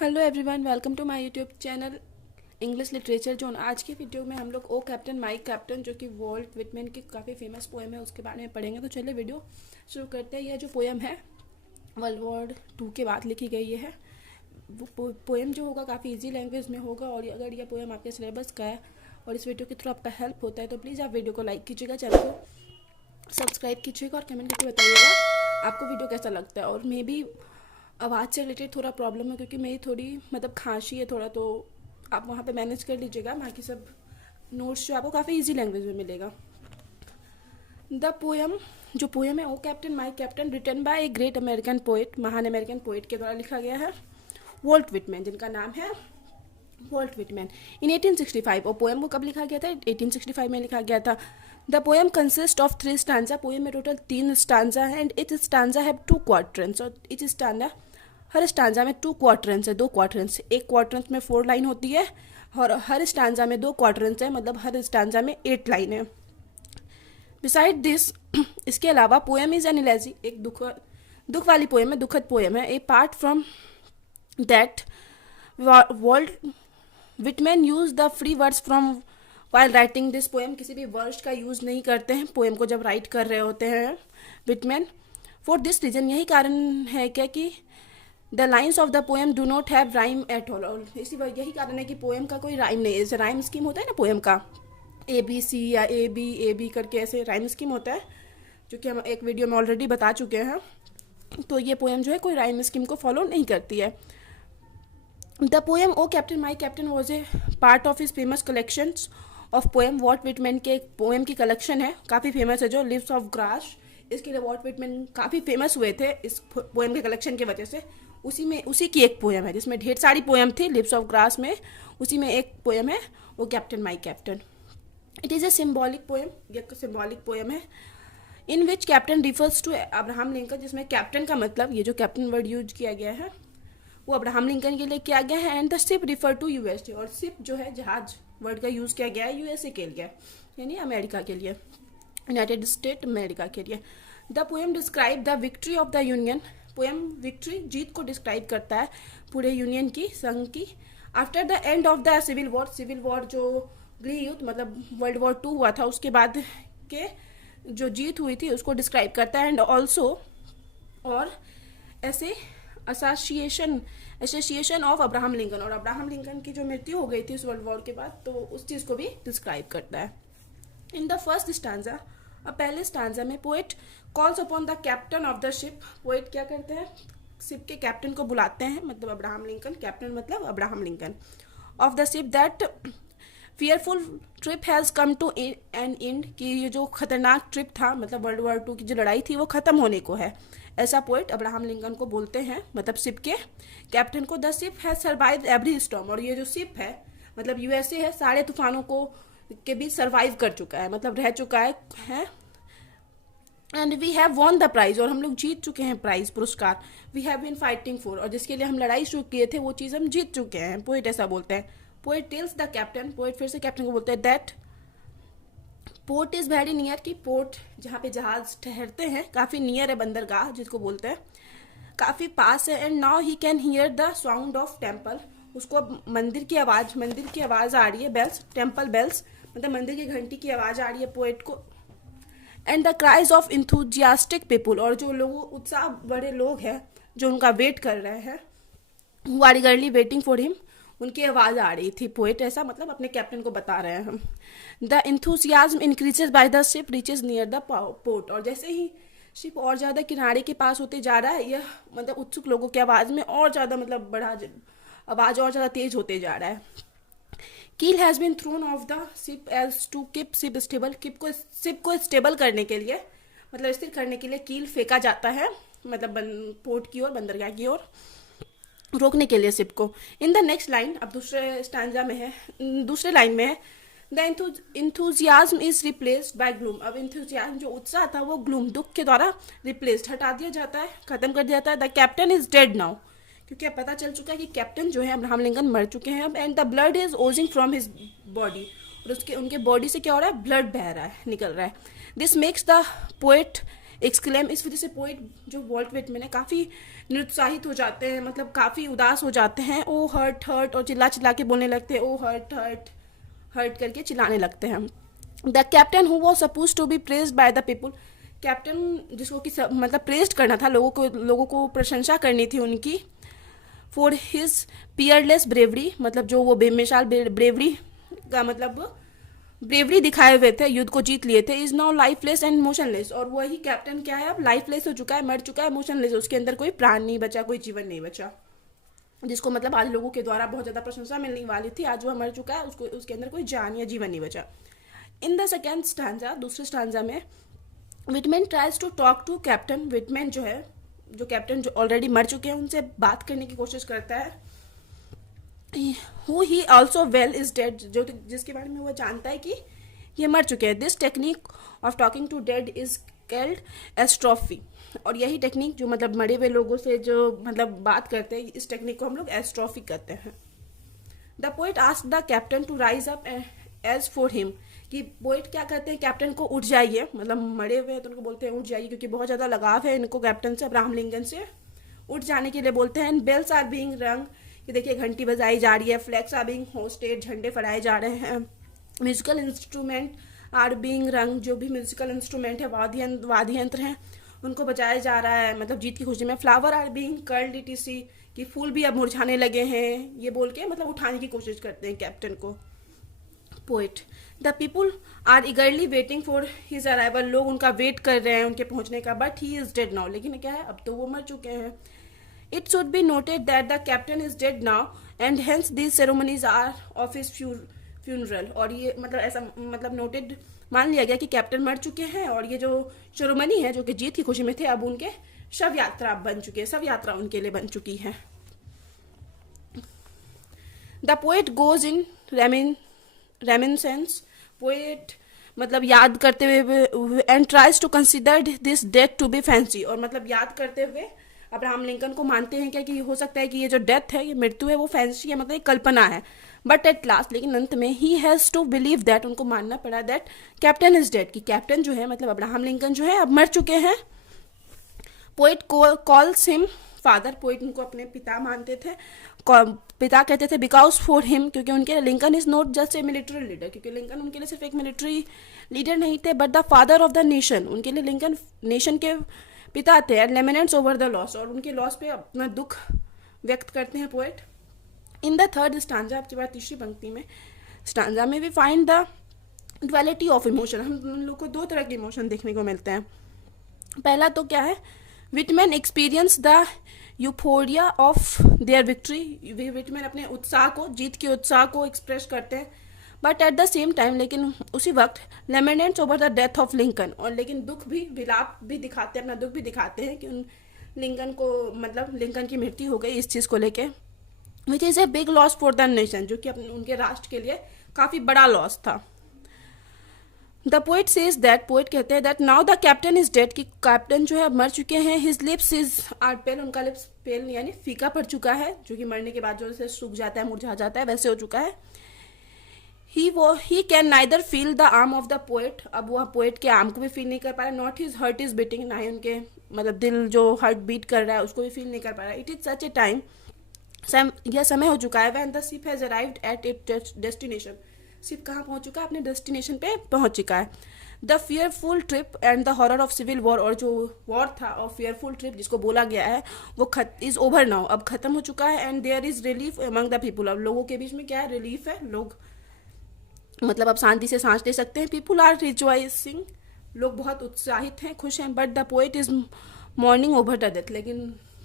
Hello everyone, welcome to my YouTube channel English literature zone. आज की video में हम लोग ओ कैप्टन माई कैप्टन जो कि वॉल्ट विटमैन की काफ़ी फेमस पोएम है उसके बारे में पढ़ेंगे। तो चलिए वीडियो शुरू करते हैं। यह जो पोएम है वर्ल्ड वॉर 2 के बाद लिखी गई है। पोएम जो होगा काफ़ी इजी लैंग्वेज में होगा, और अगर यह पोएम आपके सिलेबस का है और इस वीडियो के थ्रू आपका हेल्प होता है तो प्लीज़ आप वीडियो को लाइक कीजिएगा, चैनल को सब्सक्राइब कीजिएगा और कमेंट करके बताइएगा आपको वीडियो कैसा लगता है। और मे भी आवाज़ से रिलेटेड थोड़ा प्रॉब्लम है क्योंकि मेरी थोड़ी खांसी है थोड़ा, तो आप वहाँ पे मैनेज कर लीजिएगा। बाकी सब नोट्स जो आपको काफ़ी इजी लैंग्वेज में मिलेगा। द पोएम जो पोएम है O captain my captain, written by a great American poet, महान अमेरिकन पोइट के द्वारा लिखा गया है वॉल्ट विटमैन, जिनका नाम है वॉल्ट विटमैन। इन 1865। और पोएम को कब लिखा गया था? 1865 में लिखा गया था। The poem consist of 3 stanza. Poem में टोटल 3 स्टांजा है and each stanza have 2 quadrants. और इच स्टांजा, हर स्टांजा में 2 क्वाड्रेंट्स है, 2 क्वाड्रेंट्स। एक क्वाड्रेंट में 4 लाइन होती है और हर स्टांजा में 2 क्वाड्रेंट्स है, मतलब हर स्टांजा में 8 लाइन है। बिसाइड दिस, इसके अलावा पोएम इज एन इलेजी, एक दुख वाली पोएम है, दुखद पोएम है। A part from that Walt Whitman use the free words from while writing this poem. किसी भी वर्ड्स का यूज नहीं करते हैं पोएम को जब राइट कर रहे होते हैं विटमैन। फॉर दिस रीजन, यही कारण है क्या कि the lines of the poem do not have rhyme at all. और इसी वजह यही कारण है कि पोएम का कोई राइम नहीं है। जैसे राइम स्कीम होता है ना पोएम का, ABC या AB करके ऐसे राइम स्कीम होता है, जो कि हम एक वीडियो में ऑलरेडी बता चुके हैं। तो ये पोएम जो है कोई राइम स्कीम को फॉलो नहीं करती है। The poem O captain my captain was a part of his famous collection of poem. Walt Whitman के एक पोएम की कलेक्शन है, काफ़ी फेमस है, जो लिव्स ऑफ ग्रास। इसके लिए वॉल्ट विटमैन काफ़ी फेमस हुए थे इस पोएम के कलेक्शन की वजह से। उसी की एक पोएम है जिसमें ढेर सारी पोएम थी लिव्स ऑफ ग्रास में, उसी में एक पोएम है वो captain my captain. It is a symbolic poem, ये सिम्बॉलिक पोएम है। In which captain refers to Abraham Lincoln, जिसमें कैप्टन का मतलब, ये जो कैप्टन वर्ड यूज किया गया है वो अब्राहम लिंकन के लिए किया गया है। And the ship refer to USA, और शिप जो है जहाज वर्ड का यूज किया गया है USA के लिए, यानी अमेरिका के लिए, यूनाइटेड स्टेट अमेरिका के लिए। The poem describe the victory of the union. Poem victory, जीत को डिस्क्राइब करता है पूरे यूनियन की, संघ की। After the end of the civil war जो गृह युद्ध मतलब World War II हुआ था उसके बाद के जो जीत हुई थी उसको डिस्क्राइब करता है। एंड ऑल्सो, और ऐसे एसोसिएशन ऑफ अब्राहम लिंकन, और अब्राहम लिंकन की जो मृत्यु हो गई थी उस वर्ल्ड वॉर के बाद, तो उस चीज़ को भी डिस्क्राइब करता है। इन द फर्स्ट स्टांजा, अब पहले स्टांजा में poet calls upon the captain of the ship. Poet क्या करते हैं? शिप के कैप्टन को बुलाते हैं, मतलब अब्राहम लिंकन, कैप्टन मतलब Abraham Lincoln, of the ship that fearful trip has come to an end, कि ये जो खतरनाक ट्रिप था, मतलब World War II की जो लड़ाई थी वो ख़त्म होने को है। ऐसा पोएट अब्राहम लिंकन को बोलते हैं, मतलब शिप के कैप्टन को। The ship has survive every storm, और ये जो शिप है मतलब USA है, सारे तूफानों को के भी सर्वाइव कर चुका है, मतलब रह चुका है। And we have won the prize, और हम लोग जीत चुके हैं प्राइज, पुरस्कार। We have been fighting for, और जिसके लिए हम लड़ाई शुरू किए थे वो चीज़ हम जीत चुके हैं। पोएट ऐसा बोलते हैं। Poet tells the captain, poet फिर से कैप्टन को बोलते हैं that port is very near, की पोर्ट जहाँ पे जहाज ठहरते हैं काफ़ी नियर है, बंदरगाह जिसको बोलते हैं, काफ़ी पास है। And now he can hear the sound of temple, उसको अब मंदिर की आवाज़ आ रही है। बेल्स, टेम्पल बेल्स मतलब मंदिर की घंटी की आवाज़ आ रही है पोएट को। And the cries of enthusiastic people, और जो लोग उत्साह बड़े लोग हैं जो उनका वेट कर रहे हैं, who are eagerly waiting for him, उनकी आवाज़ आ रही थी। पोएट ऐसा मतलब अपने कैप्टन को बता रहे हैं हम। The enthusiasm increases by the ship reaches near the port, और जैसे ही शिप और ज़्यादा किनारे के पास होते जा रहा है, यह मतलब उत्सुक लोगों की आवाज़ में और ज़्यादा आवाज़ और ज़्यादा तेज होते जा रहा है। Keel has been thrown off the ship as to keep ship stable, ship को स्टेबल करने के लिए, मतलब स्थिर करने के लिए कील फेंका जाता है, मतलब पोर्ट की ओर, बंदरगाह की ओर, रोकने के लिए शिप को। इन द नेक्स्ट लाइन, अब दूसरे स्टैंजा में है, दूसरे लाइन में है, the enthusiasm is replaced by gloom. अब इंथुजियाज्म जो उत्साह था वो ग्लूम, दुख के द्वारा रिप्लेस्ड, हटा दिया जाता है, खत्म कर दिया जाता है। The captain is dead now, क्योंकि अब पता चल चुका है कि कैप्टन जो है अब्राहम लिंकन मर चुके हैं अब। And the blood is Ojing from his body, और उनके बॉडी से क्या हो रहा है? ब्लड बह रहा है, निकल रहा है। This makes the poet exclaim. इस वजह से पोइट जो वॉल्ट विटमैन है काफ़ी निरुत्साहित हो जाते हैं, मतलब काफ़ी उदास हो जाते हैं। ओ हर्ट हर्ट, और चिल्ला चिल्ला के बोलने लगते हैं, ओ हर्ट हर्ट हर्ट करके चिल्लाने लगते हैं। The captain who was suppose to be praised by the people, captain जिसको कि मतलब प्रेज्ड करना था, लोगों को प्रशंसा करनी थी उनकी, फॉर हिज पियरलेस ब्रेवरी, मतलब जो वो बेमिसाल ब्रेवरी का मतलब ब्रेवरी दिखाए हुए थे, युद्ध को जीत लिए थे, is now lifeless and motionless. और वही कैप्टन क्या है, अब लाइफलेस हो चुका है, मर चुका है, मोशनलेस, उसके अंदर कोई प्राण नहीं बचा, कोई जीवन नहीं बचा, जिसको मतलब आज लोगों के द्वारा बहुत ज़्यादा प्रशंसा मिलने वाली थी, आज वह मर चुका है, उसको उसके अंदर कोई जान या जीवन नहीं बचा। इन द सेकेंड स्टांजा, दूसरे स्टांजा में Whitman tries to talk to captain, Whitman जो है, जो कैप्टन जो ऑलरेडी मर चुके हैं, उनसे बात करने की कोशिश करता है। Who he also well is dead, जो जिसके बारे में वह जानता है कि ये मर चुके हैं। This technique of talking to dead is called apostrophe, और यही टेक्निक जो मतलब मरे हुए लोगों से जो मतलब बात करते हैं, इस टेक्निक को हम लोग एस्ट्रोफी कहते हैं। The poet ask the captain to rise up as for him, कि पोइट क्या कहते हैं कैप्टन को, उठ जाइए, मतलब मरे हुए हैं तो उनको बोलते हैं उठ जाइए, क्योंकि बहुत ज़्यादा लगाव है इनको कैप्टन से, अब्राहम लिंकन से, उठ जाने के लिए बोलते हैं। एंड बेल्स आर बीइंग रंग, कि देखिए घंटी बजाई जा रही है, फ्लैग्स आर बीइंग होस्टेड, झंडे फहराए जा रहे हैं, म्यूजिकल इंस्ट्रूमेंट आर बीइंग रंग, जो भी म्यूजिकल इंस्ट्रूमेंट है, वाद्य यंत्र हैं, उनको बजाया जा रहा है, मतलब जीत की खुशी में। Flower are being curled etc, कि फूल भी अब मुरझाने लगे हैं, ये बोल के मतलब उठाने की कोशिश करते हैं कैप्टन को poet. The people are eagerly waiting for his arrival, लोग उनका वेट कर रहे हैं उनके पहुंचने का, but he is dead now, लेकिन क्या है अब तो वो मर चुके हैं। It should be noted that the captain is dead now and hence these ceremonies are of his funeral, और ये मतलब ऐसा मतलब नोटेड मान लिया गया कि कैप्टन मर चुके हैं, और ये जो सेरेमनी है जो कि जीत की खुशी में थे, अब उनके शव यात्रा बन चुके हैं, शव यात्रा उनके लिए बन चुकी है। The poet goes in reminiscence, poet मतलब याद करते हुए, and tries to consider this death to be fancy, और मतलब याद करते हुए अब्राहम लिंकन को मानते हैं क्या कि हो सकता है कि ये जो डेथ है, ये मृत्यु है, वो फैंसी है, मतलब एक कल्पना है। बट एट लास्ट, लेकिन अंत में, he has to believe that, उनको मानना पड़ा दैट कैप्टन इज डेड, कि कैप्टन जो है मतलब अब्राहम लिंकन जो है अब मर चुके हैं। Poet calls him father, poet उनको अपने पिता मानते थे, पिता कहते थे, बिकॉज फॉर हिम, क्योंकि उनके लिए Lincoln is not just a military leader, क्योंकि लिंकन उनके लिए सिर्फ एक मिलिट्री लीडर नहीं थे, but the father of the nation, उनके लिए लिंकन नेशन के पिता थे। And laments over the loss, और उनके लॉस पे अपना दुख व्यक्त करते हैं poet. In the third stanza, आपके बाद तीसरी पंक्ति में स्टांजा में, we find the duality of emotion, हम लोग को दो तरह के इमोशन देखने को मिलते हैं। पहला तो क्या है, Whitman experience the euphoria of their victory, Whitman अपने उत्साह को, जीत के उत्साह को एक्सप्रेस करते हैं, but at the same time, लेकिन उसी वक्त laminates over the death of Lincoln, और लेकिन दुख भी, विलाप भी दिखाते हैं, अपना दुख भी दिखाते हैं कि उन लिंकन को मतलब लिंकन की मृत्यु हो गई, इस चीज़ को लेके, which is a big loss for the nation, जो कि अपने उनके राष्ट्र के लिए काफ़ी बड़ा लॉस था। The poet says that, poet कहते हैं that now the captain is dead, कि कैप्टन जो है अब मर चुके हैं। हिज लिप्स इज आर पेल, उनका लिप्स पेल यानी फीका पड़ चुका है, जो कि मरने के बाद जो से सूख जाता है, मुरझा जाता है, वैसे हो चुका है। He can neither feel the arm of the poet, अब वह पोएट के आर्म को भी फील नहीं कर पा रहा, not his heart is beating, ना ही उनके मतलब दिल जो हार्ट बीट कर रहा है उसको भी फील नहीं कर पा रहा है। It is such A time, यह समय हो चुका है, when the ship has arrived at its destination, ship कहाँ पहुंच चुका है, अपने डेस्टिनेशन पे पहुंच चुका है। The fearful trip and the horror of civil war, और जो वॉर था और फियरफुल ट्रिप जिसको बोला गया है, वो इज ओवर नाउ, अब खत्म हो चुका है। And there is relief among the people, अब लोगों के बीच में क्या है, रिलीफ है, लोग मतलब अब शांति से सांस ले सकते हैं। पीपुल आर रिजॉइसिंग, लोग बहुत उत्साहित हैं, खुश हैं। But the poet is morning over the death, लेकिन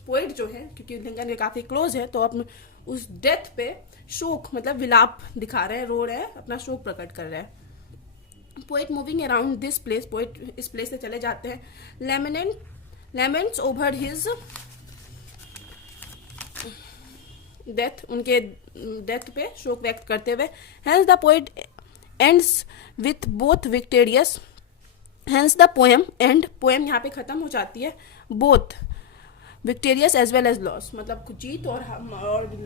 पोएट जो है क्योंकि लिंकन के काफ़ी क्लोज है, तो अब उस डेथ पे शोक मतलब विलाप दिखा रहे हैं, रो रहे हैं, अपना शोक प्रकट कर रहे हैं। Poet moving around this place, poet इस प्लेस से चले जाते हैं। लेमेंट्स ओवर हिज डेथ, उनके डेथ पे शोक व्यक्त करते हुए। Hence the poet ends with both victorious, hence the poem end, poem यहाँ पे खत्म हो जाती है, both victorious as well as loss, मतलब जीत और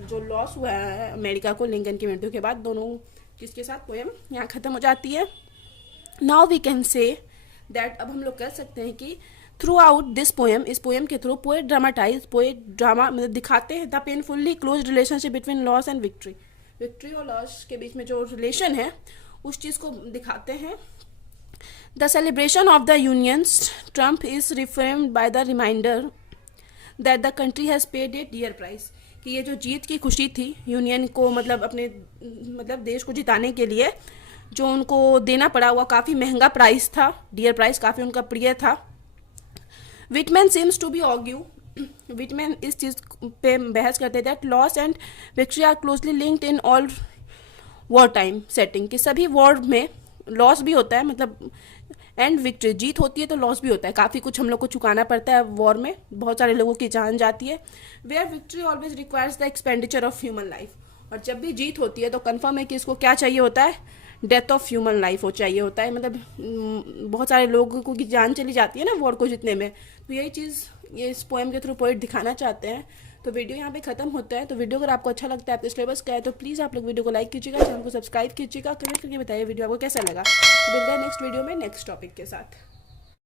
जो लॉस हुआ है अमेरिका को लिंकन की मृत्यु के बाद, दोनों किसके साथ पोएम यहाँ खत्म हो जाती है। Now we can say that, अब हम लोग कह सकते हैं कि थ्रू आउट दिस पोएम, इस पोएम के through poet dramatise, poet drama मतलब दिखाते हैं the painfully close relationship between loss and victory, victory और लॉस के बीच में जो रिलेशन है उस चीज़ को दिखाते हैं. The celebration of the union's triumph is reformed by the reminder that the country has paid a dear price, कि ये जो जीत की खुशी थी यूनियन को मतलब अपने मतलब देश को जिताने के लिए जो उनको देना पड़ा हुआ काफ़ी महंगा प्राइस था, डियर प्राइस काफ़ी उनका प्रिय था. Whitman seems to be argue, Whitman इस चीज़ पे बहस करते थे loss and victory are closely linked in all war time setting, कि सभी वॉर में लॉस भी होता है मतलब एंड विक्ट्री, जीत होती है तो लॉस भी होता है, काफ़ी कुछ हम लोग को चुकाना पड़ता है वॉर में, बहुत सारे लोगों की जान जाती है. Where victory always requires the expenditure of human life, और जब भी जीत होती है तो कन्फर्म है कि इसको क्या चाहिए होता है, डेथ ऑफ ह्यूमन लाइफ हो चाहिए होता है, मतलब बहुत सारे लोगों की जान चली जाती है ना वॉर को जीतने में. तो यही चीज़ ये इस पोएम के थ्रू पोएट दिखाना चाहते हैं. तो वीडियो यहाँ पे खत्म होता है. तो वीडियो अगर आपको अच्छा लगता है, आपके सिलेबस का है, तो प्लीज़ आप लोग वीडियो को लाइक कीजिएगा, चैनल को सब्सक्राइब कीजिएगा, कमेंट करके बताइए वीडियो आपको कैसा लगा. तो मिलते हैं नेक्स्ट वीडियो में नेक्स्ट टॉपिक के साथ.